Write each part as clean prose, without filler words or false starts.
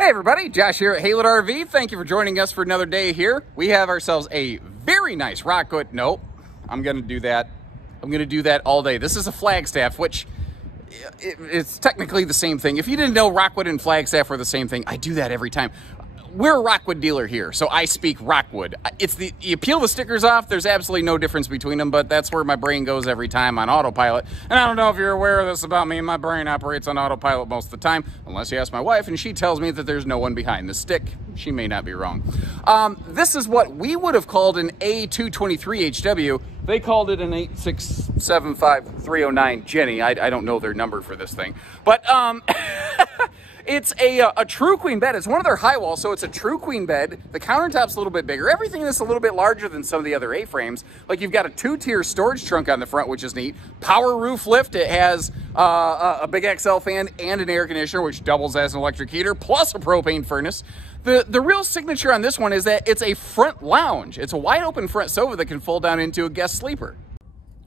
Hey everybody, Josh here at Haylett RV. Thank you for joining us for another day here. We have ourselves a very nice Rockwood. Nope, I'm gonna do that. I'm gonna do that all day. This is a Flagstaff, which it's technically the same thing. If you didn't know, Rockwood and Flagstaff were the same thing. I do that every time. We're a Rockwood dealer here, so I speak Rockwood. You peel the stickers off, there's absolutely no difference between them, but that's where my brain goes every time on autopilot. And I don't know if you're aware of this about me, my brain operates on autopilot most of the time, unless you ask my wife, and she tells me that there's no one behind the stick. She may not be wrong. This is what we would have called an A223HW. They called it an 8675309 Jenny. I don't know their number for this thing. But, it's a true queen bed. It's one of their high walls, so it's a true queen bed. The countertop's a little bit bigger. Everything is a little bit larger than some of the other A-frames. Like, you've got a 2-tier storage trunk on the front, which is neat. Power roof lift. It has a big XL fan and an air conditioner, which doubles as an electric heater, plus a propane furnace. The real signature on this one is that it's a front lounge. It's a wide open front sofa that can fold down into a guest sleeper.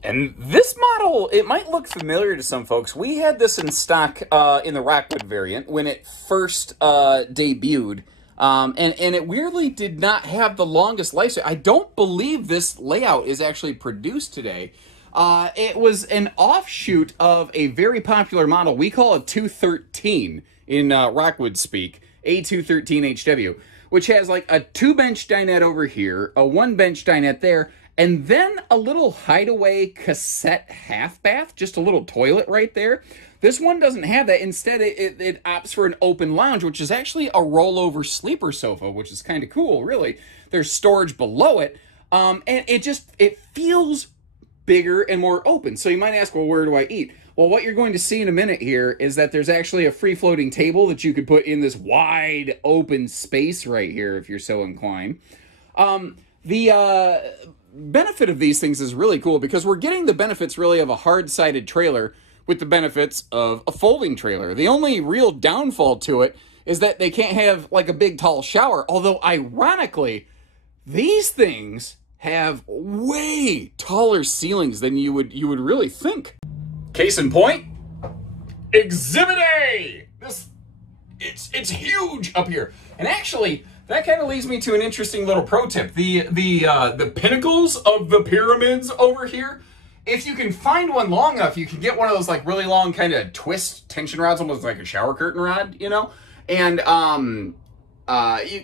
And this model, it might look familiar to some folks. We had this in stock in the Rockwood variant when it first debuted. And it weirdly did not have the longest lifespan. I don't believe this layout is actually produced today. It was an offshoot of a very popular model. We call it 213 in Rockwood speak, A213HW, which has like a 2-bench dinette over here, a 1-bench dinette there, and then a little hideaway cassette half bath, just a little toilet right there. This one doesn't have that. Instead, it opts for an open lounge, which is actually a rollover sleeper sofa, which is kind of cool, really. There's storage below it, and it feels bigger and more open. So you might ask, well, where do I eat? Well, what you're going to see in a minute here is that there's actually a free-floating table that you could put in this wide open space right here if you're so inclined. The benefit of these things is really cool because we're getting the benefits really of a hard-sided trailer with the benefits of a folding trailer. The only real downfall to it is that they can't have like a big tall shower, although ironically these things have way taller ceilings than you would really think. Case in point, Exhibit A. It's huge up here. And actually, that kind of leads me to an interesting little pro tip. The pinnacles of the pyramids over here, if you can find one long enough, you can get one of those like really long kind of twist tension rods, almost like a shower curtain rod, you know? And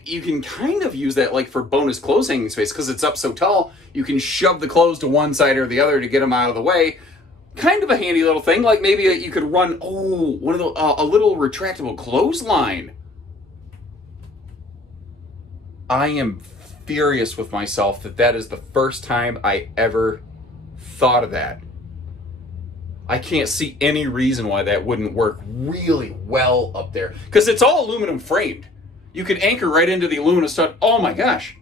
you can kind of use that like for bonus clothes hanging space because it's up so tall. You can shove the clothes to one side or the other to get them out of the way. Kind of a handy little thing. Like maybe you could run, one of the, a little retractable clothesline. I am furious with myself that is the first time I ever thought of that. I can't see any reason why that wouldn't work really well up there. Because it's all aluminum framed. You could anchor right into the aluminum stud. Oh my gosh.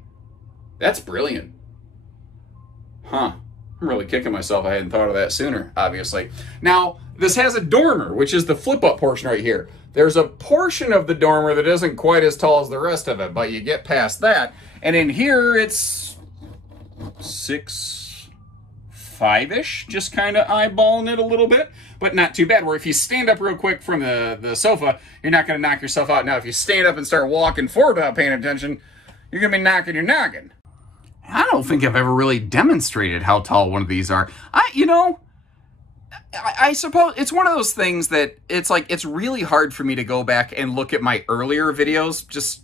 That's brilliant. Huh. I'm really kicking myself. I hadn't thought of that sooner, obviously. Now, this has a dormer, which is the flip-up portion right here. There's a portion of the dormer that isn't quite as tall as the rest of it, but you get past that. And in here, it's 6'5"-ish, just kind of eyeballing it a little bit, but not too bad. Where if you stand up real quick from the sofa, you're not going to knock yourself out. Now, if you stand up and start walking forward without paying attention, you're going to be knocking your noggin. I don't think I've ever really demonstrated how tall one of these are. I suppose it's one of those things that it's like, it's really hard for me to go back and look at my earlier videos just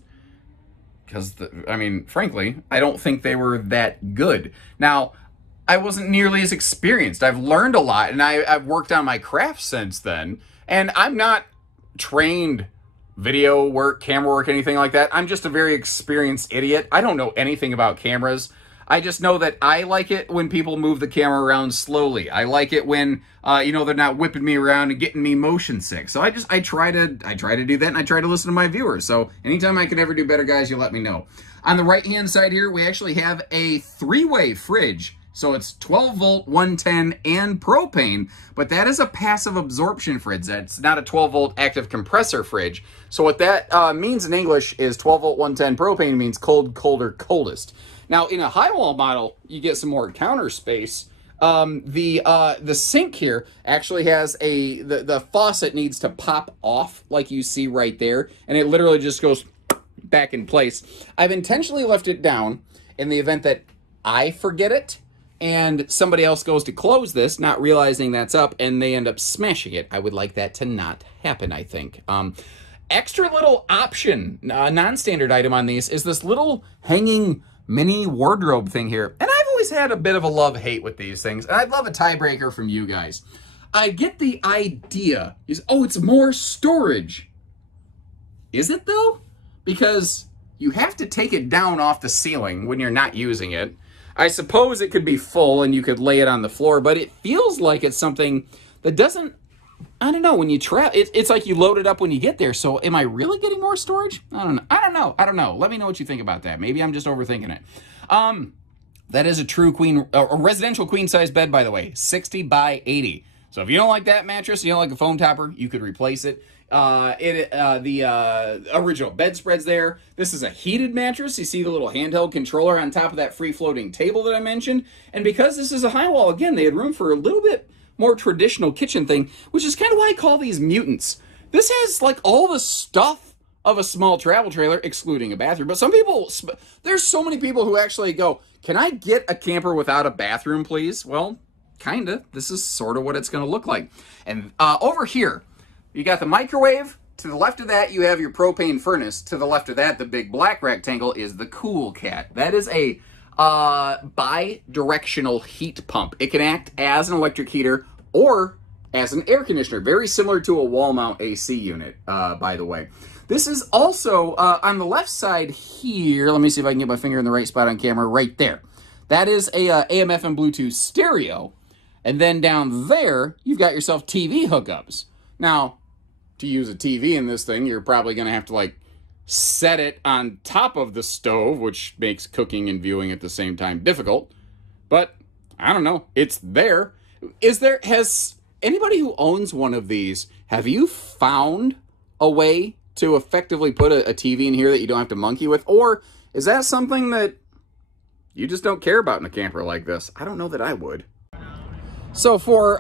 because, frankly, I don't think they were that good. Now, I wasn't nearly as experienced. I've learned a lot, and I've worked on my craft since then, and I'm not trained video work, camera work, anything like that. I'm just a very experienced idiot. I don't know anything about cameras. I just know that I like it when people move the camera around slowly. I like it when, they're not whipping me around and getting me motion sick. So I try to do that, and I try to listen to my viewers. So anytime I can ever do better, guys, you let me know. On the right-hand side here, we actually have a 3-way fridge. So it's 12 volt, 110, and propane, but that is a passive absorption fridge. That's not a 12 volt active compressor fridge. So what that means in English is 12 volt, 110 propane means cold, colder, coldest. Now in a high wall model, you get some more counter space, The sink here actually has the faucet needs to pop off like you see right there, and it literally just goes back in place. I've intentionally left it down in the event that I forget it and somebody else goes to close this, not realizing that's up, and they end up smashing it. I would like that to not happen, I think. Extra little option, non-standard item on these is this little hanging mini wardrobe thing here. And I've always had a bit of a love-hate with these things, and I'd love a tiebreaker from you guys. I get the idea, oh, it's more storage. Is it though? Because you have to take it down off the ceiling when you're not using it. I suppose it could be full and you could lay it on the floor, but it feels like it's something that doesn't, I don't know, when you it's like you load it up when you get there. So am I really getting more storage? I don't know. Let me know what you think about that. Maybe I'm just overthinking it. That is a true a residential queen size bed, by the way, 60 by 80. So if you don't like that mattress, you don't like a foam topper, you could replace it. The original bedspread's there. This is a heated mattress. You see the little handheld controller on top of that free-floating table that I mentioned. And because this is a high wall, again, they had room for a little bit more traditional kitchen thing, which is kind of why I call these mutants. This has like all the stuff of a small travel trailer, excluding a bathroom. But some people, there's so many people who actually go, can I get a camper without a bathroom, please? Well, kind of. This is sort of what it's going to look like. And over here, you got the microwave. To the left of that, you have your propane furnace. To the left of that, the big black rectangle is the Cool Cat. That is a bi-directional heat pump. It can act as an electric heater or as an air conditioner. Very similar to a wall mount AC unit, by the way. This is also, on the left side here, let me see if I can get my finger in the right spot on camera, right there. That is a AM, FM, Bluetooth stereo. And then down there, you've got yourself TV hookups. Now, to use a TV in this thing, you're probably going to have to, like, set it on top of the stove, which makes cooking and viewing at the same time difficult. But, I don't know. It's there. Has anybody who owns one of these, have you found a way to effectively put a TV in here that you don't have to monkey with? Or is that something that you just don't care about in a camper like this? I don't know that I would. So for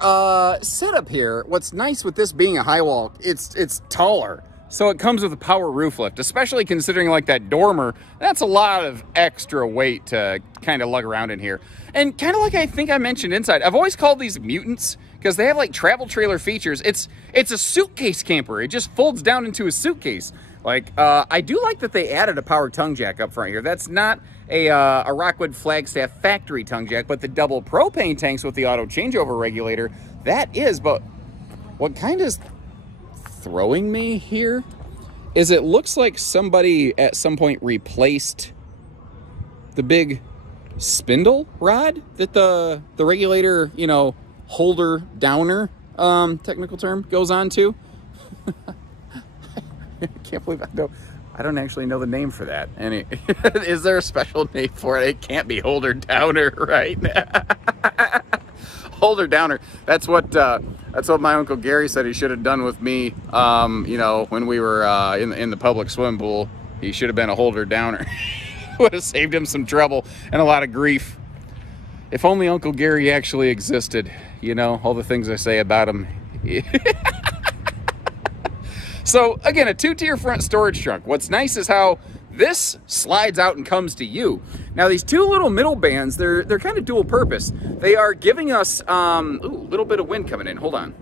setup here, what's nice with this being a high wall, it's taller. So it comes with a power roof lift, especially considering like that dormer. That's a lot of extra weight to kind of lug around in here. And kind of like I think I mentioned inside, I've always called these mutants because they have like travel trailer features. It's a suitcase camper. It just folds down into a suitcase. Like, I do like that they added a power tongue jack up front here. That's not a Rockwood Flagstaff factory tongue jack, but the double propane tanks with the auto changeover regulator, that is. But what kind of is throwing me here is it looks like somebody at some point replaced the big spindle rod that the regulator, you know, holder downer, technical term, goes on to. I can't believe I don't actually know the name for that. And is there a special name for it? It can't be holder downer, right? Holder downer. That's what my Uncle Gary said he should have done with me. You know, when we were in the public swim pool, he should have been a holder downer. Would have saved him some trouble and a lot of grief. If only Uncle Gary actually existed. You know, all the things I say about him. So, again, a two-tier front storage trunk. What's nice is how this slides out and comes to you. Now, these two little middle bands, they're kind of dual purpose. They are giving us a little bit of wind coming in. Hold on.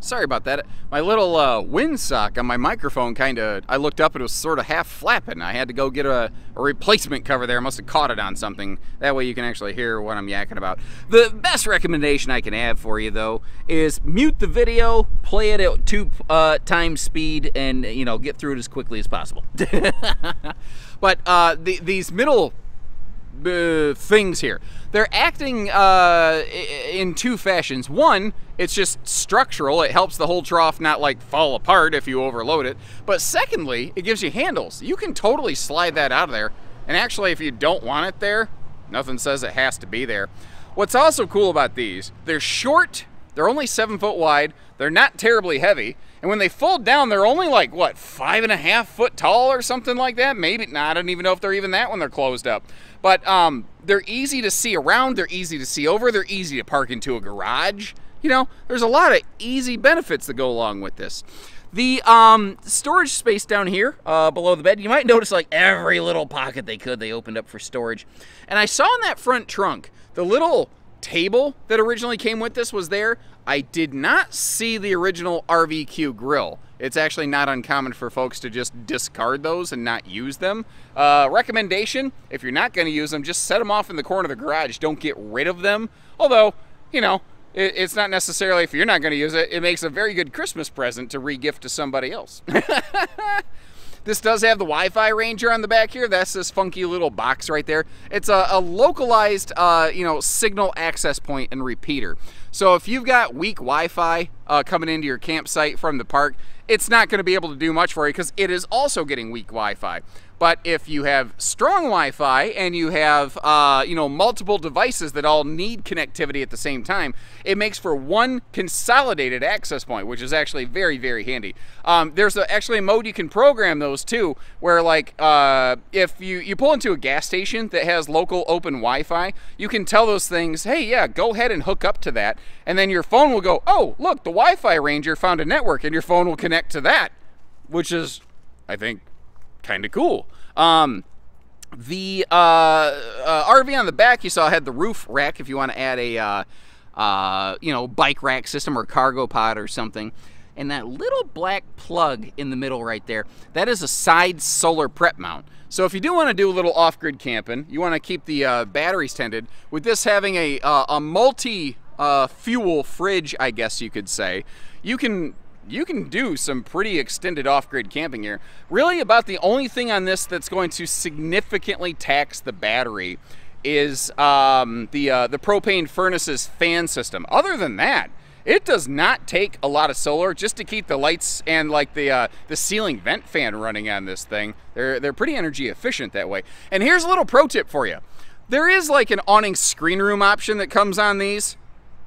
Sorry about that. My little wind sock on my microphone I looked up and it was sort of half flapping. I had to go get a replacement cover there. I must have caught it on something. That way you can actually hear what I'm yakking about. The best recommendation I can have for you, though, is mute the video, play it at 2 times speed, and, you know, get through it as quickly as possible. But these middle things here, they're acting in two fashions. One, it's just structural. It helps the whole trough not like fall apart if you overload it. But secondly, it gives you handles. You can totally slide that out of there. And actually, if you don't want it there, nothing says it has to be there. What's also cool about these, they're short They're only 7 foot wide. They're not terribly heavy. And when they fold down, they're only like, what, 5.5 foot tall or something like that? Maybe not. I don't even know if they're even that when they're closed up. But they're easy to see around. They're easy to see over. They're easy to park into a garage. You know, there's a lot of easy benefits that go along with this. The storage space down here below the bed, you might notice like every little pocket they opened up for storage. And I saw in that front trunk, the little table that originally came with this was there. I did not see the original RVQ grill. It's actually not uncommon for folks to just discard those and not use them. Recommendation, if you're not going to use them, just set them off in the corner of the garage. Don't get rid of them. Although, you know, it's not necessarily, if you're not going to use it, it makes a very good Christmas present to re-gift to somebody else. This does have the Wi-Fi Ranger on the back here. That's this funky little box right there. It's a localized, you know, signal access point and repeater. So if you've got weak Wi-Fi coming into your campsite from the park, it's not going to be able to do much for you because it is also getting weak Wi-Fi. But if you have strong Wi-Fi and you have, you know, multiple devices that all need connectivity at the same time, it makes for one consolidated access point, which is actually very, very handy. There's actually a mode you can program those too, where like if you pull into a gas station that has local open Wi-Fi, you can tell those things, hey, yeah, go ahead and hook up to that, and then your phone will go, oh, look, the Wi-Fi Ranger found a network, and your phone will connect to that, which is, I think, kind of cool. The RV on the back you saw had the roof rack if you want to add a you know, bike rack system or cargo pod or something. And that little black plug in the middle right there, that is a side solar prep mount. So if you do want to do a little off-grid camping, you want to keep the batteries tended, with this having a multi fuel fridge, I guess you could say, you can do some pretty extended off-grid camping here. Really about the only thing on this that's going to significantly tax the battery is the propane furnace's fan system. Other than that, it does not take a lot of solar just to keep the lights and like the ceiling vent fan running on this thing. They're pretty energy efficient that way. And here's a little pro tip for you. There is like an awning screen room option that comes on these.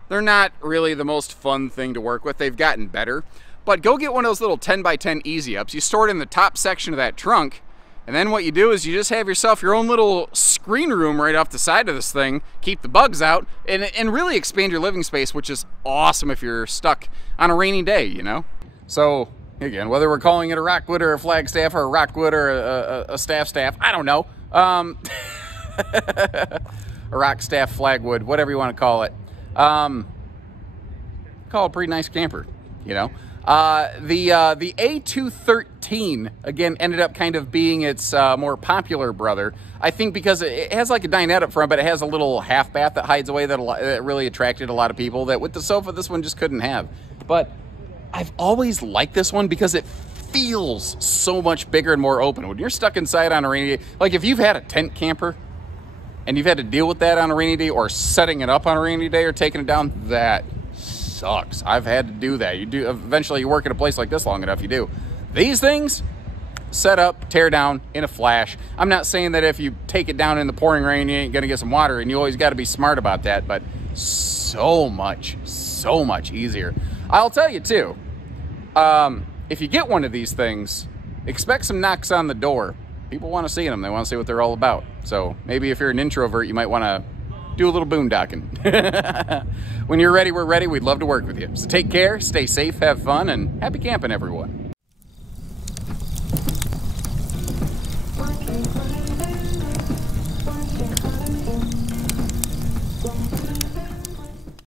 They're not really the most fun thing to work with. They've gotten better. But go get one of those little 10x10 Easy Ups. You store it in the top section of that trunk, and then what you do is you just have yourself your own little screen room right off the side of this thing, keep the bugs out, and really expand your living space, which is awesome if you're stuck on a rainy day, you know? So, again, whether we're calling it a Rockwood or a Flagstaff or a Rockwood or a staff, I don't know. A Rockstaff, Flagwood, whatever you want to call it. Call it a pretty nice camper, you know? The A213, again, ended up kind of being its more popular brother. I think because it has like a dinette up front, but it has a little half bath that hides away that really attracted a lot of people that with the sofa, this one just couldn't have. But I've always liked this one because it feels so much bigger and more open. When you're stuck inside on a rainy day, like if you've had a tent camper and you've had to deal with that on a rainy day or setting it up on a rainy day or taking it down, that sucks. I've had to do that. You do eventually. You work at a place like this long enough, you do. These things, set up, tear down in a flash. I'm not saying that if you take it down in the pouring rain, you ain't gonna get some water, and you always got to be smart about that. But so much easier. I'll tell you too. If you get one of these things, expect some knocks on the door. People want to see them. They want to see what they're all about. So maybe if you're an introvert, you might want to do a little boondocking. When you're ready, we're ready. We'd love to work with you. So take care, stay safe, have fun, and happy camping, everyone.